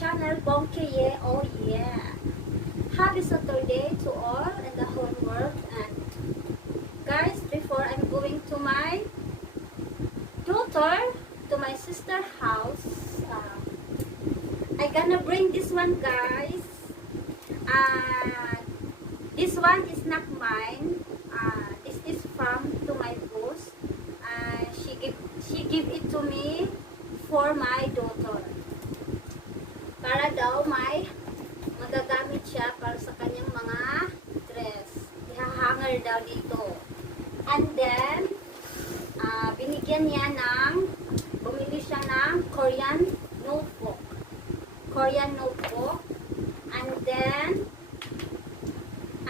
channel, Bongkeye. Oh yeah. Happy Saturday to all in the whole world. And guys, before I'm going to my daughter, to my sister house, I gonna bring this one, guys. This one is not mine. This is from to my boss. She give it to me for my daughter. Para daw may magagamit siya para sa kanyang mga dress. Ihahanger daw dito. And then, binigyan niya bumili siya ng Korean notebook. Korean notebook. And then,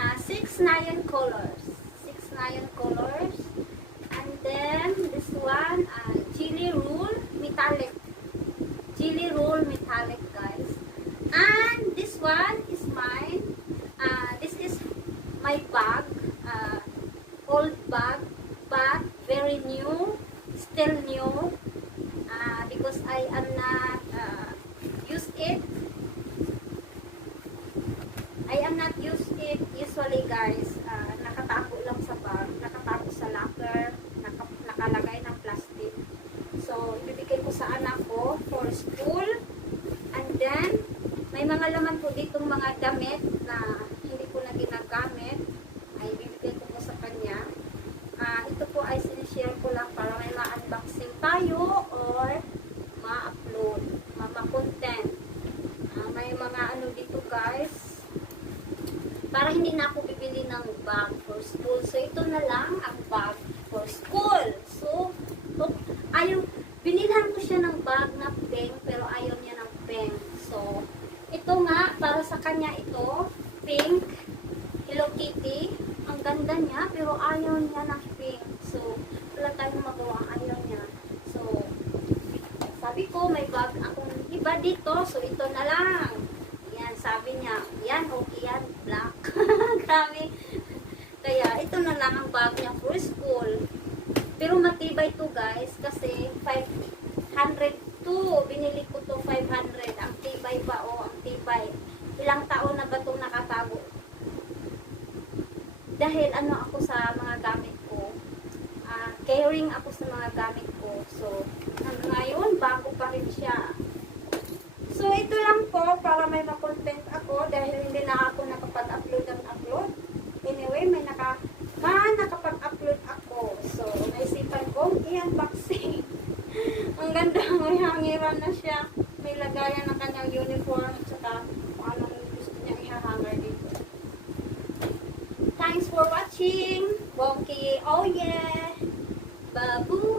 6 colors. 6 colors. And then, this one, Jelly Roll Metallic. Jelly Roll Metallic, guys. And this one is mine. This is my bag. Old bag. But very new. Still new. Because I am not use it. I am not use it usually, guys. Nakatago lang sa bag. Nakatago sa locker. Nakalagay ng plastic. So, ibibigay ko sa anak ko for school. And then, may mga laman po ditong mga damit na hindi ko na ginagamit. Ay, ibibigay ko po sa kanya. Ito po ay sinishare ko lang para may ma-unboxing tayo or ma-upload. Ma-content. May mga ano dito, guys. Para hindi na ako bibili ng bag for school. So, ito na lang ang bag for school. So, binilhan ko siya ng bag na pink, pero ayaw niya ng pink. So, ito nga, para sa kanya ito, pink, Hello Kitty. Ang ganda niya, pero ayaw niya ng pink. So, wala tayong magawa, ayaw niya. So, sabi ko, may bag akong iba dito. So, ito na lang. Yan, sabi niya, yan, okay yan, black. Grabe. Kaya, ito na lang ang bag niya for school. Pero matibay to, guys, kasi 500 to. Binili ko to 500. Ang tibay pa, ang tibay. Ilang taon na ba itong nakatago? Dahil ano ako sa mga gamit ko. Caring ako sa mga gamit ko. So, ngayon, bago pa rin siya. So, ito lang po para may ma-content ako dahil hindi na ako nakapag-upload ng upload. Anyway, nakapag-upload ako. So, naisipan kong i-unboxing. Ang ganda, may hangiran na siya. May lagayan ng kanyang uniform at saka kung anong gusto niyang ihahanger dito. Thanks for watching. Bongkeye, oh yeah! Babu!